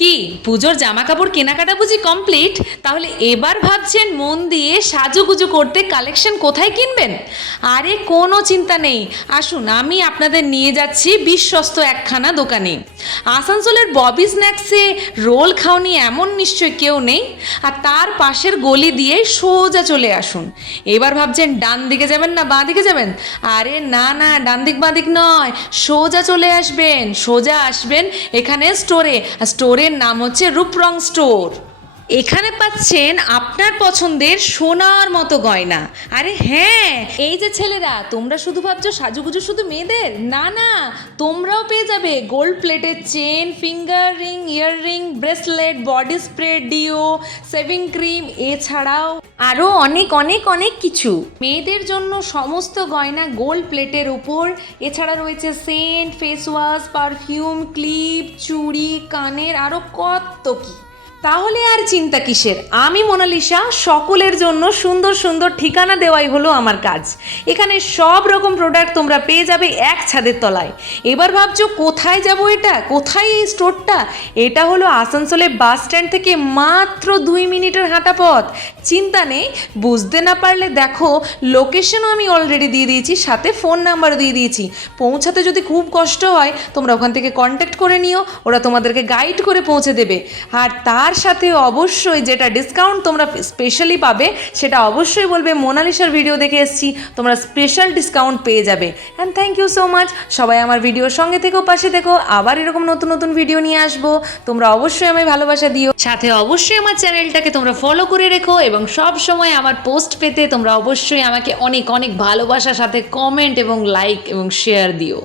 কি পুজোর জামা কাপড় কেনাকাটা বুঝি কমপ্লিট? তাহলে এবার ভাবছেন মন দিয়ে সাজুগুজু করতে কালেকশন কোথায় কিনবেন? আরে কোনো চিন্তা নেই, আসুন আমি আপনাদের নিয়ে যাচ্ছি বিশ্বস্ত একখানা দোকানে। আসানসোলের ববি স্ন্যাক্সে রোল খাওনি এমন নিশ্চয় কেউ নেই। আর তার পাশের গলি দিয়ে সোজা চলে আসুন। এবার ভাবছেন ডান দিকে যাবেন না বাঁ দিকে যাবেন? আরে না না, ডান দিক বাঁ দিক নয়, সোজা চলে আসবেন, সোজা আসবেন এখানে স্টোরে। স্টোরের নাম হচ্ছে রূপরং স্টোর। এখানে পাচ্ছেন আপনার পছন্দের সোনার মতো গয়না। আরে হ্যাঁ, এই যে ছেলেরা, তোমরা শুধু ভাবছো সাজুগুজু শুধু মেয়েদের, না না, তোমরাও পেয়ে যাবে গোল্ড প্লেটের chain, finger ring, earring, bracelet, body spray, deo, shaving cream, এছাড়াও আরও অনেক অনেক অনেক কিছু। মেয়েদের জন্য সমস্ত গয়না গোল্ড প্লেটের উপর। এছাড়া রয়েছে scent, face wash, perfume, clip, চুড়ি, কানের, আরও কত কি। তাহলে আর চিন্তা কিসের? আমি মোনালিসা, সকলের জন্য সুন্দর সুন্দর ঠিকানা দেওয়াই হলো আমার কাজ। এখানে সব রকম প্রোডাক্ট তোমরা পেয়ে যাবে এক ছাদের তলায়। এবার ভাবছো কোথায় যাব, এটা কোথায় এই স্টোরটা? এটা হলো আসানসোলে বাস স্ট্যান্ড থেকে মাত্র 2 মিনিটের হাঁটা পথ। চিন্তা নেই, বুঝতে না পারলে দেখো লোকেশনও আমি অলরেডি দিয়ে দিয়েছি, সাথে ফোন নাম্বারও দিয়ে দিয়েছি। পৌঁছাতে যদি খুব কষ্ট হয় তোমরা ওখান থেকে কন্ট্যাক্ট করে নিও, ওরা তোমাদেরকে গাইড করে পৌঁছে দেবে। আর তার সাথে অবশ্যই যেটা ডিসকাউন্ট তোমরা স্পেশালি পাবে সেটা অবশ্যই বলবে মোনালিসার ভিডিও দেখে এসেছি, তোমরা স্পেশাল ডিসকাউন্ট পেয়ে যাবে। And thank you so much. সবাই আমার ভিডিওর সঙ্গে থেকো, পাশে থেকো, আবার এরকম নতুন নতুন ভিডিও নিয়ে আসবো। তোমরা অবশ্যই আমায় ভালোবাসা দিও, সাথে অবশ্যই আমার চ্যানেলটাকে তোমরা ফলো করে রেখো, এবং সব সময় আমার পোস্ট পেতে তোমরা অবশ্যই আমাকে অনেক অনেক ভালোবাসার সাথে কমেন্ট এবং লাইক এবং শেয়ার দিও।